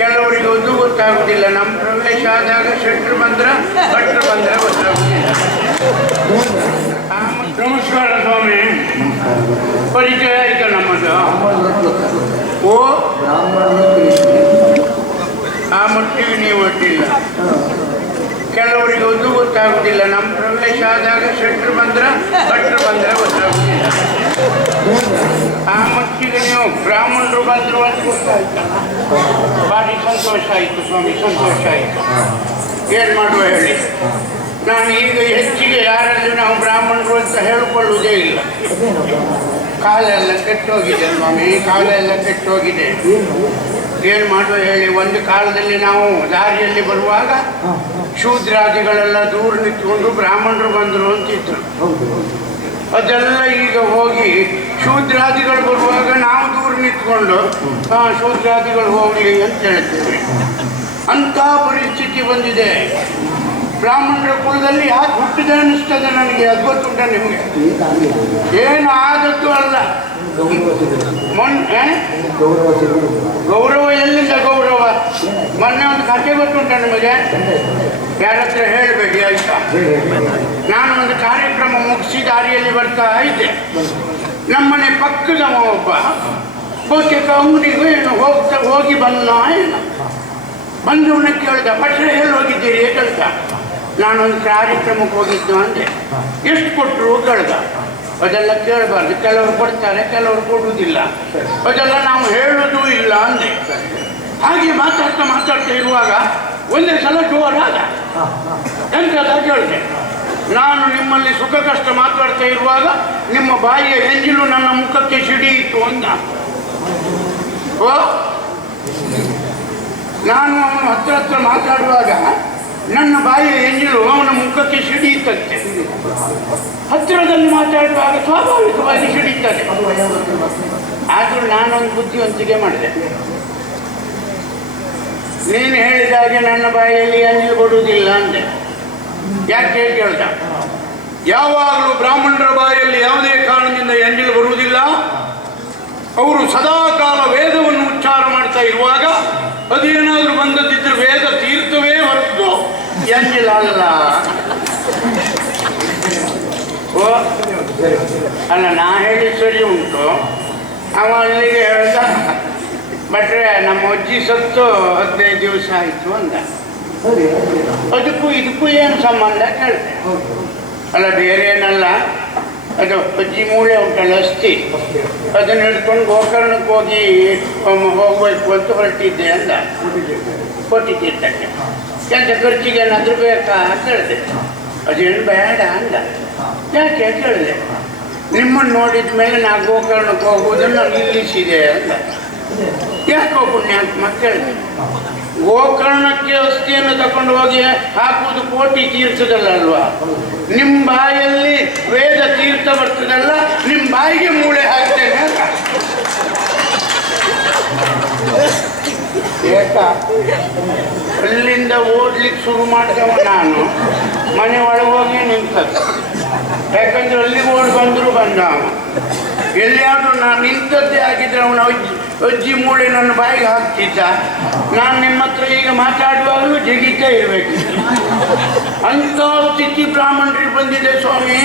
ಕೆಲವರಿಗೆ ಒಂದು ಗೊತ್ತಾಗುದಿಲ್ಲ. ನಮ್ಮ ಪ್ರವೇಶ ಆದಾಗ ಶೆಟ್ರು ಬಂದ್ರ ಭಟ್ರು ಬಂದ್ರ ಗೊತ್ತಾಗುದಿಲ್ಲ. ನಮಸ್ಕಾರ ಸ್ವಾಮಿ, ಪರಿಚಯ ಆಯ್ತಾ ನಮ್ಮದು? ಓ, ಆ ಮಟ್ಟಿಗೆ ನೀವು ಒಡ್ಡಿಲ್ಲ. ಕೆಲವರಿಗೆ ಒಂದು ಗೊತ್ತಾಗುದಿಲ್ಲ. ನಮ್ಮ ಪ್ರವೇಶ ಆದಾಗ ಶೆಟ್ರು ಬಂದ್ರ ಭಟ್ರು ಬಂದ್ರ ಗೊತ್ತಾಗುದಿಲ್ಲ. ಆ ಮಟ್ಟಿಗೆ ನೀವು ಬ್ರಾಹ್ಮಣರು ಬಂದ್ರು ಅಂತ ಗೊತ್ತಾಯ್ತು. ಭಾರಿ ಸಂತೋಷ ಆಯಿತು ಸ್ವಾಮಿ, ಸಂತೋಷ ಆಯಿತು. ಏನು ಮಾಡುವ ಹೇಳಿ, ನಾನು ಈಗ ಹೆಚ್ಚಿಗೆ ಯಾರಲ್ಲಿ ನಾವು ಬ್ರಾಹ್ಮಣರು ಅಂತ ಹೇಳಿಕೊಳ್ಳುವುದೇ ಇಲ್ಲ. ಕಾಲೆಲ್ಲ ಕೆಟ್ಟೋಗಿದೆ ಸ್ವಾಮಿ, ಕಾಲೆಲ್ಲ ಕೆಟ್ಟೋಗಿದೆ. ಏನು ಮಾಡುವ ಹೇಳಿ, ಒಂದು ಕಾಲದಲ್ಲಿ ನಾವು ದಾರಿಯಲ್ಲಿ ಬರುವಾಗ ಶೂದ್ರಾದಿಗಳೆಲ್ಲ ದೂರ ನಿಂತ್ಕೊಂಡು ಬ್ರಾಹ್ಮಣರು ಬಂದರು ಅಂತಿದ್ರು. ಅದೆಲ್ಲ ಈಗ ಹೋಗಿ ಶೂದ್ರಾದಿಗಳು ಬರುವಾಗ ನಾವು ದೂರ ನಿಂತ್ಕೊಂಡು ಶೂದ್ರಾದಿಗಳು ಹೋಗಲಿ ಅಂತ ಹೇಳ್ತೇವೆ. ಅಂಥ ಪರಿಸ್ಥಿತಿ ಬಂದಿದೆ. ಬ್ರಾಹ್ಮಣರ ಕುಲದಲ್ಲಿ ಯಾಕೆ ಹುಟ್ಟಿದೆ ಅನ್ನಿಸ್ತದೆ ನನಗೆ. ಅದು ಗೊತ್ತುಂಟ ನಿಮಗೆ? ಏನು ಆದದ್ದು ಅಲ್ಲ. ಗೌರವ ಎಲ್ಲಿಂದ ಗೌರವ? ಮೊನ್ನೆ ಒಂದು ಕಥೆ ಗೊತ್ತುಂಟ ನಿಮಗೆ? ಯಾರ ಹತ್ರ ಹೇಳಬೇಡಿ ಆಯ್ತಾ. ನಾನು ಒಂದು ಕಾರ್ಯಕ್ರಮ ಮುಗಿಸಿ ದಾರಿಯಲ್ಲಿ ಬರ್ತಾ ಇದ್ದೆ. ನಮ್ಮನೆ ಪಕ್ಕದವ ಒಬ್ಬ ಬಹುತೇಕ ಅಂಗಡಿಗೂ ಏನು ಹೋಗಿ ಬಂದ ಏನು ಬಂದವನ್ನ ಕೇಳ್ದ, ಭಟ್ರೆ ಎಲ್ಲಿ ಹೋಗಿದ್ದೀರಿ ಕೇಳ್ದ. ನಾನೊಂದು ಕಾರ್ಯಕ್ರಮಕ್ಕೆ ಹೋಗಿದ್ದು ಅಂದೆ. ಎಷ್ಟು ಕೊಟ್ಟರು ಕೇಳ್ದ. ಅದೆಲ್ಲ ಕೇಳಬಾರ್ದು. ಕೆಲವರು ಕೊಡ್ತಾರೆ, ಕೆಲವರು ಕೊಡುವುದಿಲ್ಲ. ಅದೆಲ್ಲ ನಾವು ಹೇಳೋದು ಇಲ್ಲ ಅಂದೆ. ಹಾಗೆ ಮಾತಾಡ್ತಾ ಇರುವಾಗ ಒಂದೇ ಸಲ ಜೋರಾದ. ಎಂತದ ಕೇಳಿದೆ. ನಾನು ನಿಮ್ಮಲ್ಲಿ ಸುಖ ಕಷ್ಟ ಮಾತಾಡ್ತಾ ಇರುವಾಗ ನಿಮ್ಮ ಬಾಯಿಯ ಎಂಜಿಲು ನನ್ನ ಮುಖಕ್ಕೆ ಸಿಡಿಯಿತು ಅಂದ. ಓ, ನಾನು ಅವನು ಹತ್ರ ಮಾತಾಡುವಾಗ ನನ್ನ ಬಾಯಿಯ ಎಂಜಿಲು ಅವನ ಮುಖಕ್ಕೆ ಸಿಡಿಯುತ್ತಂತೆ. ಹತ್ತಿರದಲ್ಲಿ ಮಾತಾಡುವಾಗ ಸ್ವಾಭಾವಿಕವಾಗಿ ಸಿಡಿಯುತ್ತದೆ. ಆದರೂ ನಾನೊಂದು ಬುದ್ಧಿವಂತಿಕೆ ಮಾಡಿದೆ. ನೀನು ಹೇಳಿದ ಹಾಗೆ ನನ್ನ ಬಾಯಿಯಲ್ಲಿ ಎಂಜಿಲು ಕೊಡುವುದಿಲ್ಲ ಅಂದೆ. ಯಾಕೆ ಕೇಳ್ದ. ಯಾವಾಗಲೂ ಬ್ರಾಹ್ಮಣರ ಬಾಯಲ್ಲಿ ಯಾವುದೇ ಕಾರಣದಿಂದ ಎಂಜಿಲು ಬರುವುದಿಲ್ಲ. ಅವರು ಸದಾಕಾಲ ವೇದವನ್ನು ಉಚ್ಚಾರ ಮಾಡ್ತಾ ಇರುವಾಗ ಅದೇನಾದರೂ ಬಂದದ್ದಿದ್ರೆ ವೇದ ತೀರ್ಥವೇ ಹೊರತು ಎಂಜಿಲಲ್ಲ. ಓ ಅಲ್ಲ, ನಾ ಹೇಳಿ ಸರಿ ಉಂಟು. ಅವ ಅಲ್ಲಿಗೆ ಹೇಳ್ದ, ಭಟ್ರೆ ನಮ್ಮ ಅಜ್ಜಿ ಸತ್ತು 15 ದಿವಸ ಆಯಿತು ಅಂದ. ಅದಕ್ಕೂ ಇದಕ್ಕೂ ಏನು ಸಂಬಂಧ ಕೇಳಿದೆ. ಅಲ್ಲ, ಬೇರೆ ಏನಲ್ಲ, ಅದು ಅಜ್ಜಿ ಮೂಳೆ ಉಂಟಲ್ಲ, ಅಸ್ಥಿ, ಅದನ್ನು ಹಿಡ್ಕೊಂಡು ಗೋಕರ್ಣಕ್ಕೆ ಹೋಗ್ಬೇಕು ಅಂತ ಹೊರಟಿದ್ದೆ ಅಂದ. ಕೋಟಿ ತೀರ್ಥಕ್ಕೆ ಎಂತ ಖರ್ಚಿಗೆ ಏನಾದರೂ ಬೇಕಾ ಅಂತ ಹೇಳಿದೆ. ಅದೇನು ಬೇಡ ಅಂದ. ಯಾಕೆ ಕೇಳಿದೆ. ನಿಮ್ಮನ್ನು ನೋಡಿದ ಮೇಲೆ ನಾ ಗೋಕರ್ಣಕ್ಕೆ ಹೋಗುವುದನ್ನು ನಿಲ್ಲಿಸಿದೆ ಅಂದ. ಯಾಕೋ ಪುಣ್ಯಾತ್ಮ ಕೇಳಿದೆ. ಗೋಕರ್ಣಕ್ಕೆ ಅಸ್ಥಿಯನ್ನು ತಗೊಂಡು ಹೋಗಿ ಹಾಕುವುದು ಕೋಟಿ ತೀರ್ಥದಲ್ಲಲ್ವಾ? ನಿಮ್ಮ ಬಾಯಲ್ಲಿ ವೇದ ತೀರ್ಥ ಬರ್ತದಲ್ಲ, ನಿಮ್ಮ ಬಾಯಿಗೆ ಮೂಳೆ ಹಾಕ್ತೇನೆ. ಏಕಾ ಅಲ್ಲಿಂದ ಓಡ್ಲಿಕ್ಕೆ ಶುರು ಮಾಡಿದವ ನಾನು ಮನೆ ಒಳಗೆ ಹೋಗಿ ನಿಂತದ್ದು. ಯಾಕಂದ್ರೆ ಅಲ್ಲಿಗೆ ಓಡಿ ಬಂದರೂ ಬಂದ ಅವ. ಎಲ್ಲಿಯಾದರೂ ನಾನು ನಿಂತದ್ದೇ ಆಗಿದ್ರೆ ಅವನ ಅಜ್ಜಿ ಮೂಳೆ ನನ್ನ ಬಾಯಿಗೆ ಹಾಕ್ತಿದ್ದ. ನಾನು ನಿಮ್ಮ ಹತ್ರ ಈಗ ಮಾತಾಡುವಾಗಲೂ ಜಗಿತಾ ಇರಬೇಕು. ಅಂಥ ಸ್ಥಿತಿ ಬ್ರಾಹ್ಮಣರಿಗೆ ಬಂದಿದೆ ಸ್ವಾಮಿ.